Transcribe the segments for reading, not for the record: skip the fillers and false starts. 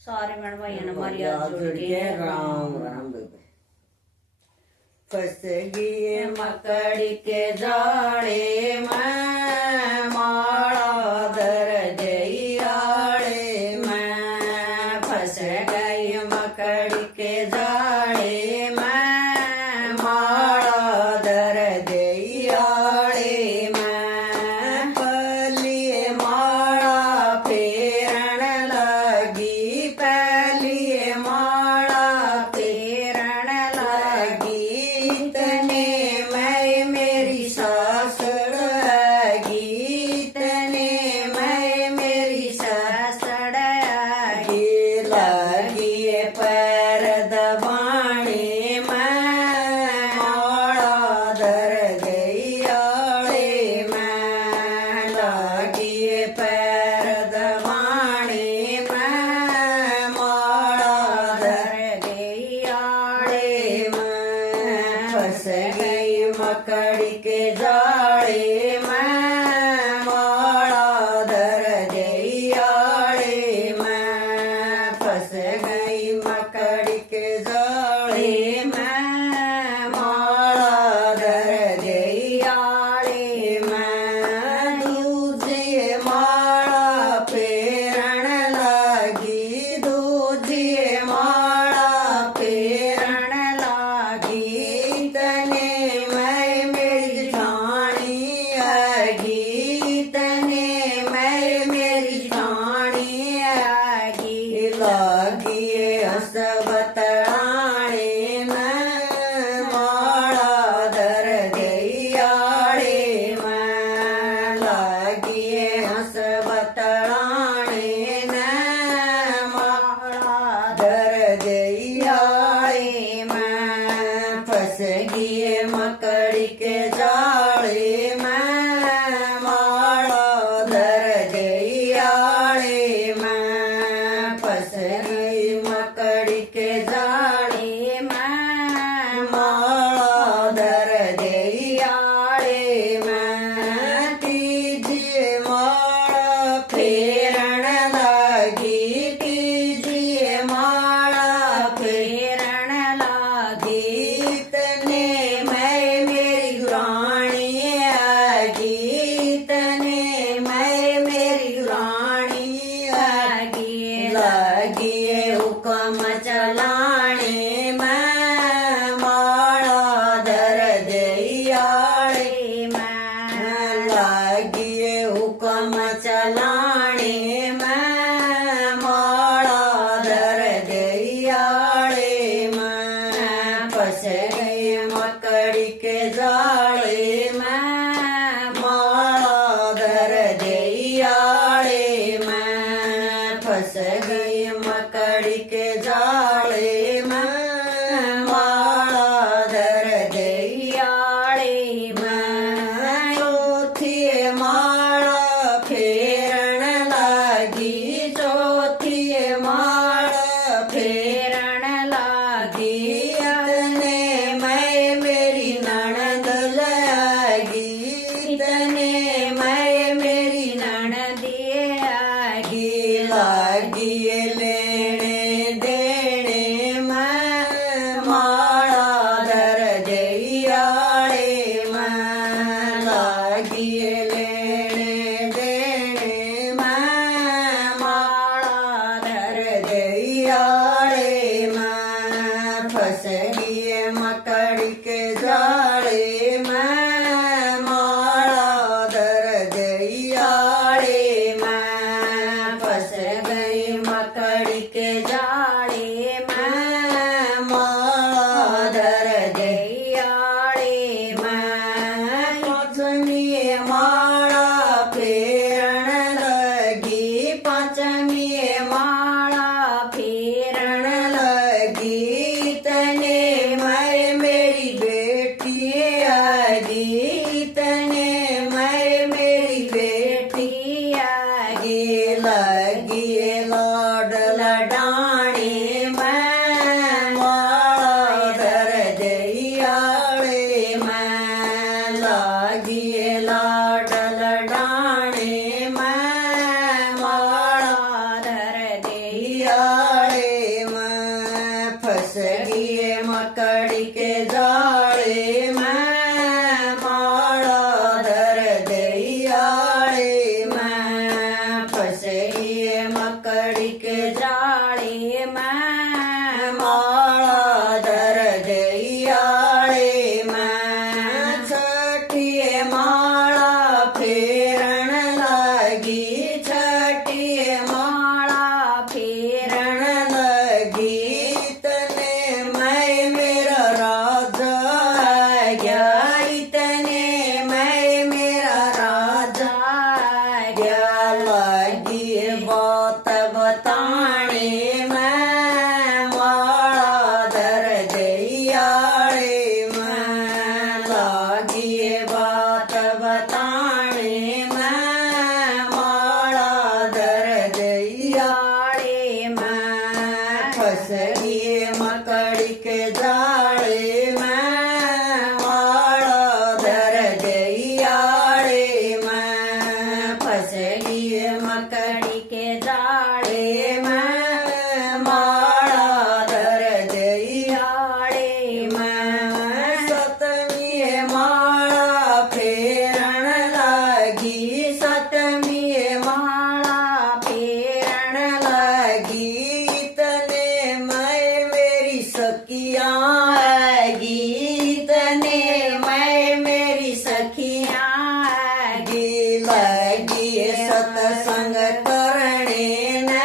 सारे बहन भाइयों ने हमारी हाथ जोड़ के राम राम बेबे। फंस गई मकड़ी के जाड़े में माला दर गई आड़े में। फंस गई मकड़ी के जाड़े में माला दर गई आड़े में। पहली माला फेरन लगी, पहली माला फेरन लगी। इतने मैं मेरी सासड़ आगी, इतने मैं मेरी सासड़ आगी। लगी पैर दबाने में माला दर गई आड़े में। लगी पैर दबाने में माला दर गई आड़े में। फंस गई मकड़ी के जाड़े में माला दर गई आड़े में। फंस गई मकड़ी के जाड़े में माला दर गई आड़े में। दूजी माला फेरन लगी, दूजी माला फेरन लगी। इतने मैं मेरी ठाणी आगी, इतने मैं मेरी ठाणी आगी। लगी हंस बतलाने में माला दर गई आड़े में। लगी हंस बतलाने में माला दर गई आड़े में। फंस गई मकड़ी के जाड़े में माला दर गई आड़े में। फंस गई मकड़ी के जाड़े में माला दर गई आड़े में। तीजी माला फेरन लगी, तीजी माला फेरन लगी। इतने मैं मेरी रानी आगी, इतने मैं मेरी रानी आगी। लगी हुक्म चलाने में माला दर गई आड़े में। लगी हुक्म चलाने में माला दर गई आड़े में। फंस गई मकड़ी के जाड़े में माला दर गई आड़े में। फंस गई मकड़ी के जाड़े में माला दर गई आड़े में। चौथी माला फेरन लगी, चौथी माला फेरन लगी। इतने मैं मेरी ननद लागी, इतने मैं मेरी ननद आगी। लागी लेने देने में माला दर गई आड़े में। लागी लेने देने में माला दर गई आड़े में। फंस गई मकड़ी के जाड़े में माला दर गई आड़े में। फंस गई मकड़ी के जाड़े में माला दर गई आड़े में। पांचवी माला फेरन लगी, पांचवी माला फेरन लगी। इतने मैं मेरी बेटी आगी, इतने मैं मेरी बेटी आगी। लगी लाड लडाने में माला दर गई आड़े में। लगी लाड लडाने में माला दर गई મકડી કે જાળે માં માળા દરજિયાળે માં છઠ્ઠીએ માળા ફેરણ લાગી છઠ્ઠીએ માળા ફેર રણ લગી તને મેં મેરા રાજા ગયા તને મેં મેરા રાજા ગયા લગી બાત બતાણે મેં માળા દરજિયાળે મેં લાગી બાત બતાણે મેં માળા દરજિયાળે ફસગીએ મકડી કે જાળે માળા દરજિયાળે ફસગીએ મકડી કે જાળે માળા દરજિયાળે જાળે સતમીએ માળા ફેરણ લાગી સતમીએ માળા ફેરણ લાગી તને મેં મેરી સખિયા ગીતને મેં મેરી સખિયા ગી લાગી સતસંગ કરણે ને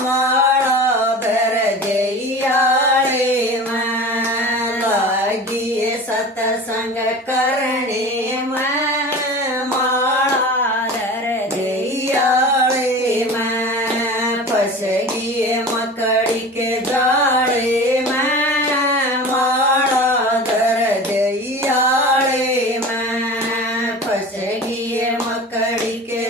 માળા દરજિયાળે લાગી સતસંગ કરણે માળા દરજિયાળે ફસગીએ મકડી કે જાળે માળા દરજિયાળે ફસગીએ મકડી કે